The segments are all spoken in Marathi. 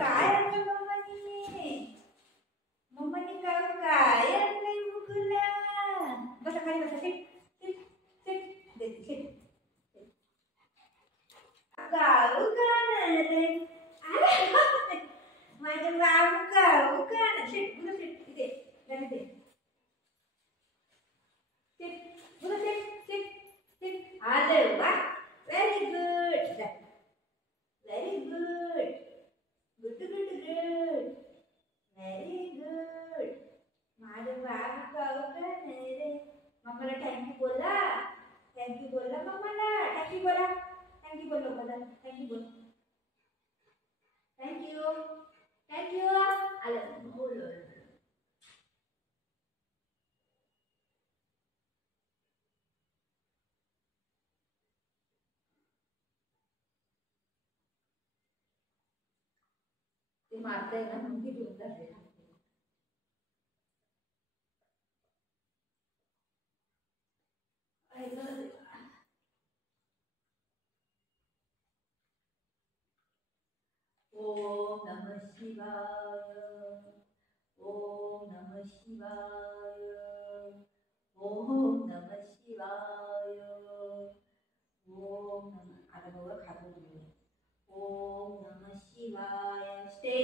काय आणलं मम्मानी? मम्मानी काय आणलंय मुकुला? बसा खाली बसा. सिट सिट सिट देते सिट. गाऊ कान रे. माझं बाबू गाऊ कान. सिट उधर सिट इथे जाने दे. सिट उधर सिट सिट सिट. आलं वा. Very good. Very good. Good good good. Very good. माझं बाबू गाऊ कान रे. मम्माला थँक्यू बोला. थँक्यू बोला मम्माला. थँक्यू बोला. थँक्यू बोल मम्माला. थँक्यू बोल. थँक्यू. थँक्यू. आलं बोल. ते मारताय ना म्हणून ती घेऊन जाते. ओम नमः शिवाय. ओम नमः शिवाय. ओम नमः शिवाय. ओम नमः. आता बघा खातो तुम्ही. ओम नमः शिवाय. स्टे.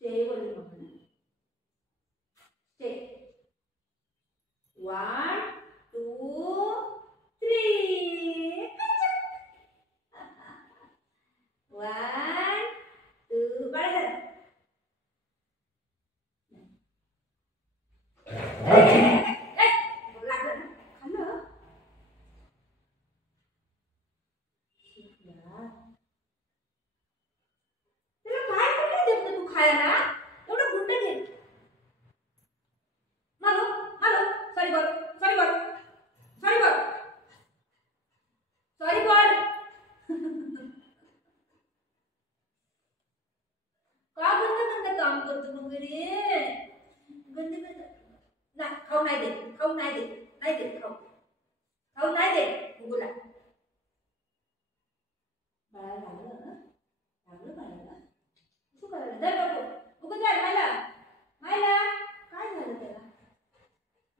स्टे बोलली मम्मी. स्टे. 1 2 3. 1 2 बड़ा खायला एवढं गुंड घे. मारो मारो. सॉरी बोल. सॉरी बोल. सॉरी बोल. सॉरी बोल. का गंद गंद काम करतो मग रे. गंद गंद ना. खाऊ नाही दे. खाऊ नाही दे. नाही दे खाऊ. खाऊ नाही दे मुगुला. बाळा लागलं लागलं बाळाला. तू करायला दर नको. मुगु दर मायला. मायला काय झालं त्याला?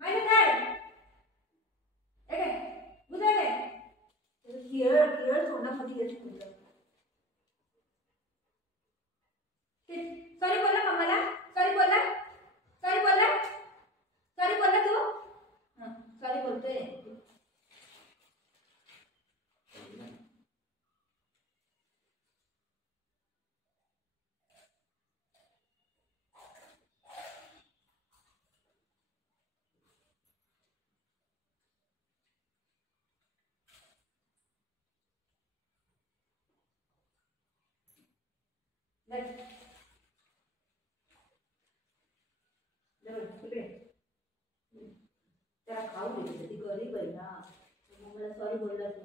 मायला दर. ए काय गुदा काय किळ किळ तोंडामध्ये येत तुझं. सॉरी बोला मम्माला. सॉरी बोला. सॉरी बोला. सॉरी बोला तू. सॉरी बोलतोय. त्याला खाऊ दे. ती गरीब आहे ना. मला सॉरी बोलला तू.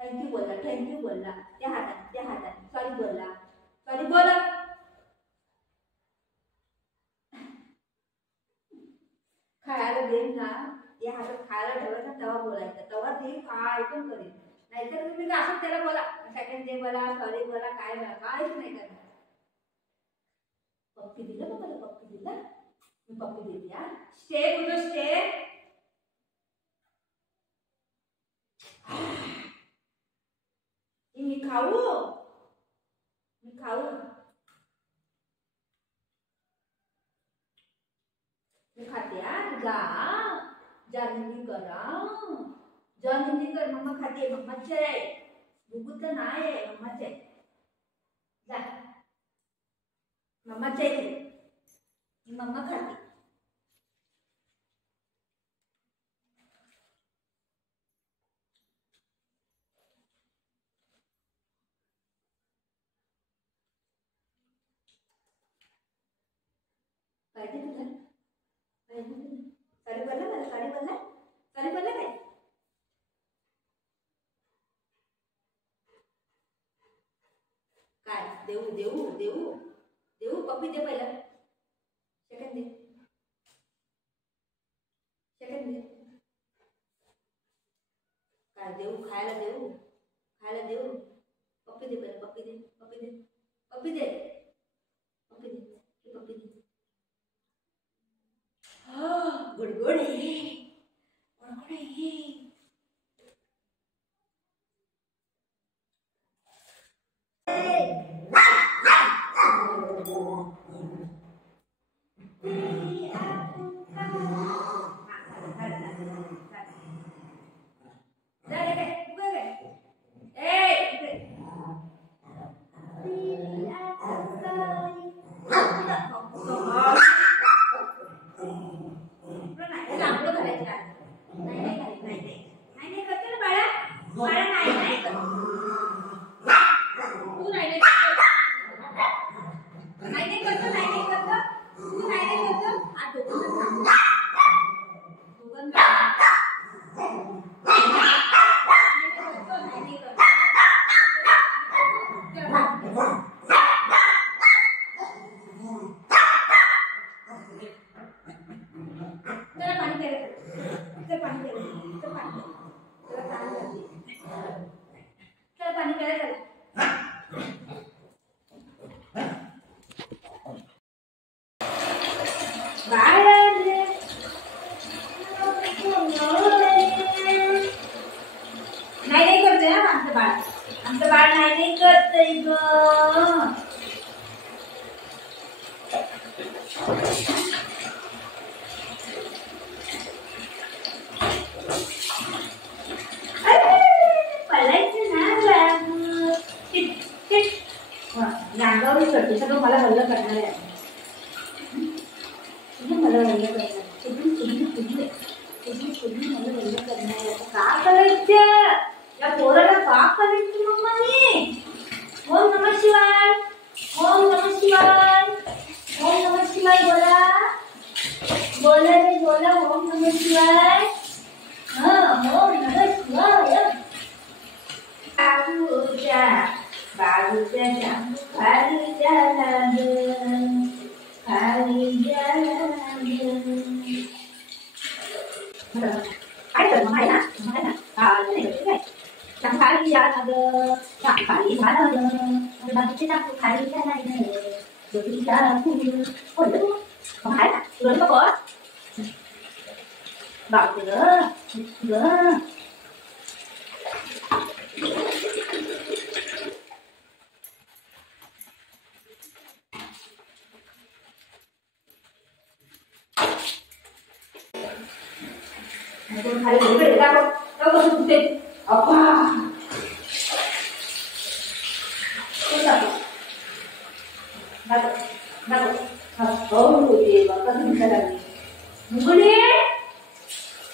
थँक्यू बोलला. थँक्यू बोलला. त्या हातात त्या हातात सॉरी बोलला. सॉरी बोला. खायला देईन ना. या हातात खायला ठेवायचं तेव्हा बोलायचं. तेव्हा ते काय पण करेल. नाहीतर तुम्ही असं त्याला बोला. सेकंड डे बोला. सॉरी बोला. काय बोला. काहीच नाही करणार. पप्पी दिलं बघ मला. पप्पी दिलं. मी पप्पी देते. हा स्टे कुठं स्टे. मी खाऊ. मी खाऊ. मी खाते. जा जा हिंदी करा. जा हिंदी कर. मम्मा खाते. मम्माचे आहे. बुगू तर नाही आहे. मम्माचे आहे. जा मम्माचे आहे. मम्मा खाते. काय ते तुला? साडी बोलला मला. साडी बोलला. साडी बोलला काय? देऊ देऊ देऊ देऊ पप्पी दे पहिला सेकंड दे सेकंड दे काय देऊ खायला देऊ पप्पी दे पहिला पप्पी दे पप्पी दे पप्पी दे पप्पी दे पप्पी दे गुडगुड नाही करते ना आमचं बाळ नाही करतंय ग नांगावर करते सगळं मला हल्लं करणार आहे मला हल्लं करणार मला हल्लं करणार आहे का करायचं या पोराला का करायचं मम्माने ओम नमः शिवाय ओम नमः शिवाय ओम नमः शिवाय बोला बोला रे बोला ओम नमः शिवाय ओम नमः शिवाय बाबूच्या जांभू खाली जाला खाली जाला काय कर मग आहे ना खाली झालं खाली झालं बाबूचे जांभू खाली झाला जोडीचा फूल बोलतो मग आहे ना तुला नको बाबू ग खाली घरी दाखव सुटते अप्पा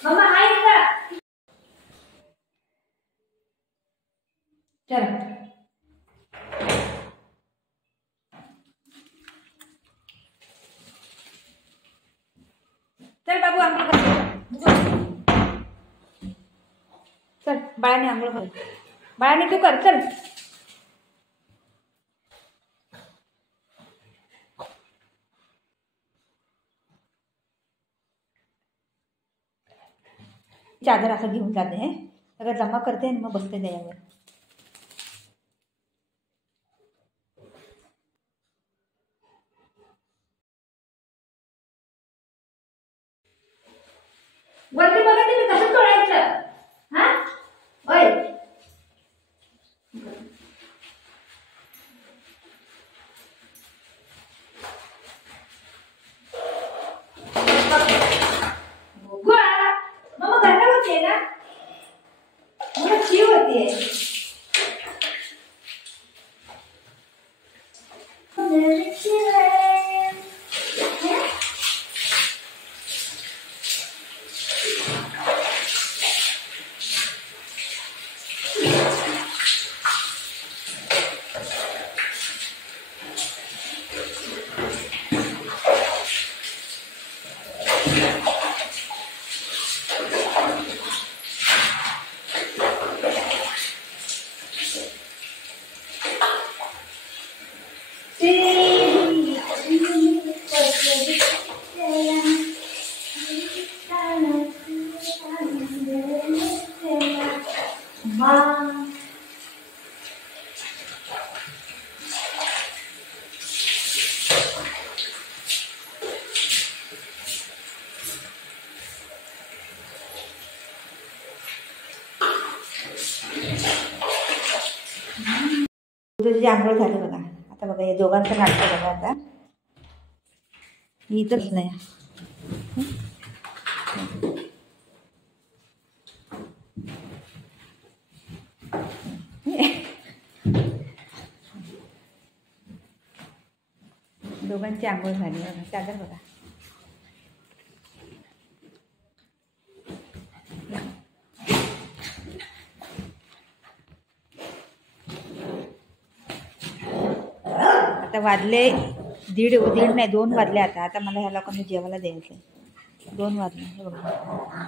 मम्मा आहे का चल चल बाबू आंघोळ कर चल बाळाने आंघोळ कर बाळाने तू कर चल चादर असं घेऊन जाते सगळं जमा करते आणि मग बसते त्याच्यावर वरती बघा तुम्ही कसं तोडायचं हा होय मग गंगा होते ना मला जीव होते तुझी आंघोळ झाली बघा. आता बघा हे दोघांचं नाटक बघा. आता इथंच नाही. दोघांची आंघोळ झाली बघा. चादर बघा. आता वाजले दीड नाही 2 वाजले. आता मला ह्या लोकांना जेवायला द्यायचं. 2 वाजले बघा.